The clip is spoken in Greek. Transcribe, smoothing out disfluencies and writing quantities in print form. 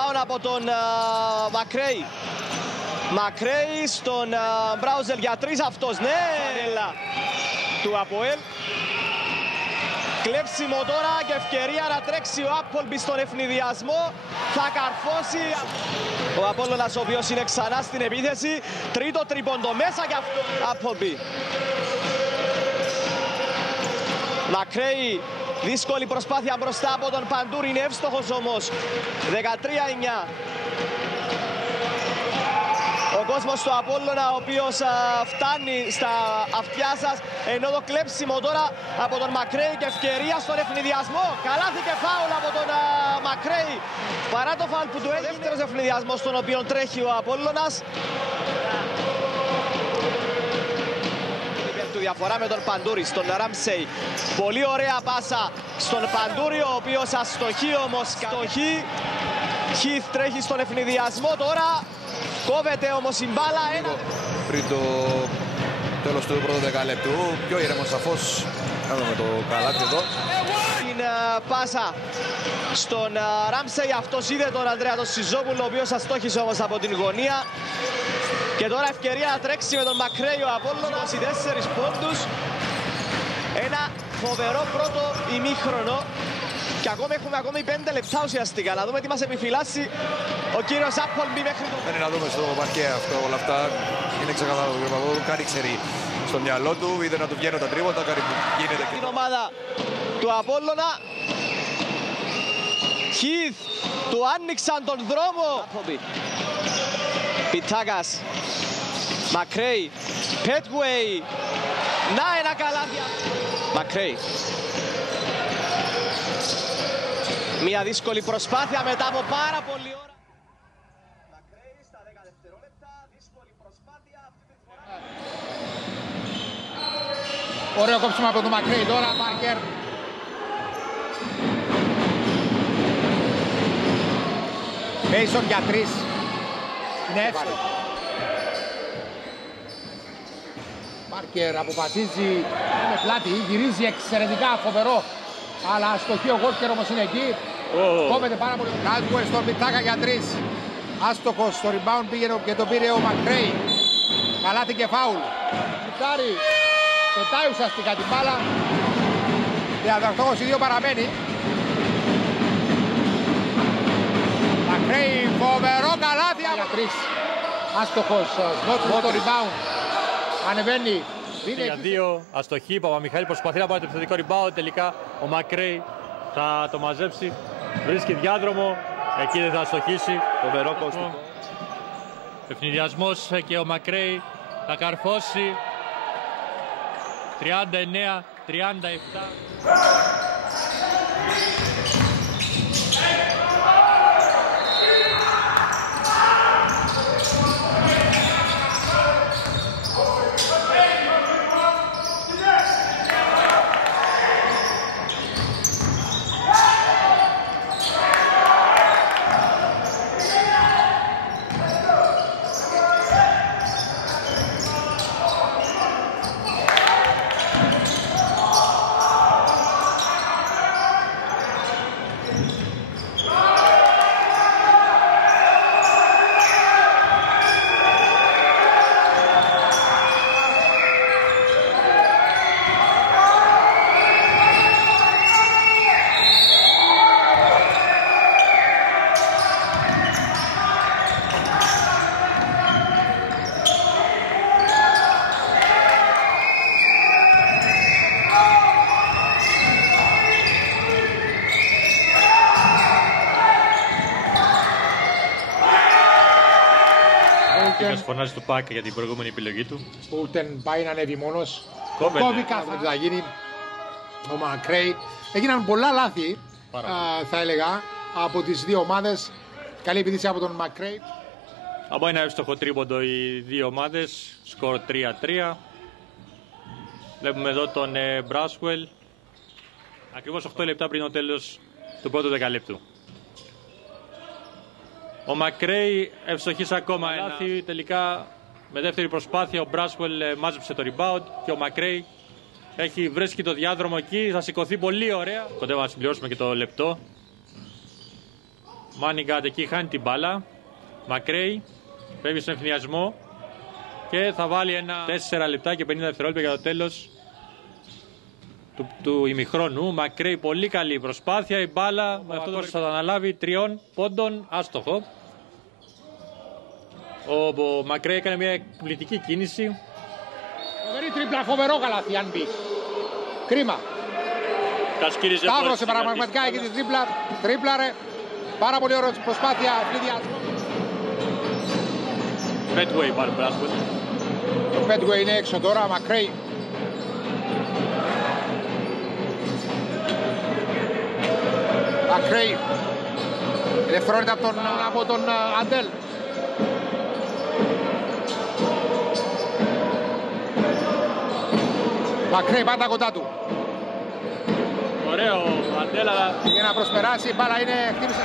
rebound από τον Μακρέι. Μακρέι στον Μπράουζελ για 3 αυτός, ναι! Του Αποέλ. Κλέψιμο τώρα και ευκαιρία να τρέξει ο Άπολμπι στον ευνηδιασμό. Θα καρφώσει ο Απόλλωνας, ο οποίος είναι ξανά στην επίθεση. Τρίτο τρίποντο μέσα και αυτό. Άπολμπι. Μακρέι, δύσκολη προσπάθεια μπροστά από τον Παντούρη, είναι εύστοχος όμως. 13-9. Ο κόσμος του Απόλλωνα, ο οποίος φτάνει στα αυτιά σας, ενώ το κλέψιμο τώρα από τον Μακρέι και ευκαιρία στον ευνηδιασμό. Καλάθι και φάουλ από τον Μακρέι, παρά το φάουλ που του έγινε. Δεύτερος ευνηδιασμός στον οποίο τρέχει ο Απόλλωνας. Του διαφορά με τον Παντούρη, στον Ράμσεϊ. Πολύ ωραία πάσα στον Παντούρη, ο οποίος αστοχεί όμως. Αστοχεί. Χιθ τρέχει στον ευνηδιασμό τώρα. Κόβεται όμως η μπάλα. Πριν το τέλος του πρώτου δεκαλεπτού, πιο ήρεμος σαφώς. Κάνουμε το καλάθι εδώ. Την πάσα στον Ράμσεϊ, αυτός είδε τον Ανδρέα τον Σιζόπουλο, ο οποίος αστόχησε όμως από την γωνία. Και τώρα ευκαιρία να τρέξει με τον Μακρέι ο Απόλλωνας. 24 πόντους. Ένα φοβερό πρώτο ημίχρονο. Και έχουμε ακόμη 5 λεπτά ουσιαστικά. Να δούμε τι μας επιφυλάσσει ο κύριος Άπολμπι μέχρι το... Πρέπει να δούμε στο παρκέ αυτό, όλα αυτά. Είναι ξεκαθαρό. Κάνει ξέρει στο μυαλό του. Είδε να του βγαίνουν τα τρίποτα. Κάτι που γίνεται. Την ομάδα του Απόλλωνα. Χιθ, του άνοιξαν τον δρόμο. Πιτάκας. Μακρέι. Πέτγουεϊ. Να ένα καλάθι. Μακρέι. Μια δύσκολη προσπάθεια μετά από πάρα πολλή ώρα. Μακρέι στα 10 δευτερόλεπτα. Δύσκολη προσπάθεια αυτή τη φορά. Ωραίο κόψιμο από τον Μακρέι τώρα. Πάρκερ. Μέισον για 3. Είναι εύκολο. Πάρκερ αποφασίζει με πλάτη, γυρίζει εξαιρετικά, φοβερό. Αλλά αστοχή ο Γόρκερ όμως είναι εκεί. Κόβεται πάρα πολύ. Κάλτουελ στον Πιτάκα για 3. Άστοχος στο rebound πήγαινε και το πήρε ο Μακρέι. Καλάθι και φάουλ. Σουτάρει. Πετάει ουσιαστικά την μπάλα. 38-22 παραμένει. Μακρέι, φοβερό καλάθι για 3. Άστοχος. Σνότσος στο rebound. Ανεβαίνει. Για 2 αστοχή, Παπαμιχάλη προσπαθεί να πάρει το επιθετικό rebound, τελικά ο Μακρέι θα το μαζέψει, βρίσκει διάδρομο, εκεί δεν θα αστοχίσει, φοβερό κόστο. Ευνηδιασμός και ο Μακρέι θα καρφώσει, 39-37. Φωνάζει του Πάκα για την προηγούμενη επιλογή του. Ούλτεν πάει να ανέβει μόνος. Κόβει κάθε τι θα γίνει. Ο Μακρέι. Έγιναν πολλά λάθη, θα έλεγα, από τις δύο ομάδες. Καλή επιδείξη από τον Μακρέι. Από ένα εύστοχο τρίποντο οι δύο ομάδες. Σκορ 3-3. Βλέπουμε εδώ τον Μπράσουελ. Ακριβώς 8 λεπτά πριν το τέλος του πρώτου δεκαλέπτου. Ο Μακρέι ευστοχής ακόμα λάθη. Τελικά με δεύτερη προσπάθεια ο Μπράσουελ μάζεψε το rebound και ο Μακρέι βρίσκει το διάδρομο εκεί. Θα σηκωθεί πολύ ωραία. Κοντεύουμε να συμπληρώσουμε και το λεπτό. Μάνιγκαντ εκεί χάνει την μπάλα. Μακρέι φεύγει στον ευθυνιασμό και θα βάλει ένα 4 λεπτά και 50 δευτερόλεπτα για το τέλος του ημιχρόνου. Μακρέι, πολύ καλή προσπάθεια. Η μπάλα με αυτό θα αναλάβει 3 πόντων, άστοχο. Ο Μακρέι έκανε μια εκπληκτική κίνηση. Φοβερή τρίπλα, φοβερό καλάθι αν μπει. Κρίμα. Σταύρωσε πραγματικά εκεί την τρίπλα. Τρίπλαρε. Πάρα πολύ ωραία προσπάθεια. Πέτουεϊ πάρει Μπράσουελ. Το Πέτουεϊ είναι έξω τώρα. Μακρέι. Μακρέι. Ελευθερώνεται από τον Αντέλ. Μακρέι πάντα κοντά του. Ωραίο Αντέλ, αλλά για να προσπεράσει η μπάλα είναι χτύπησε.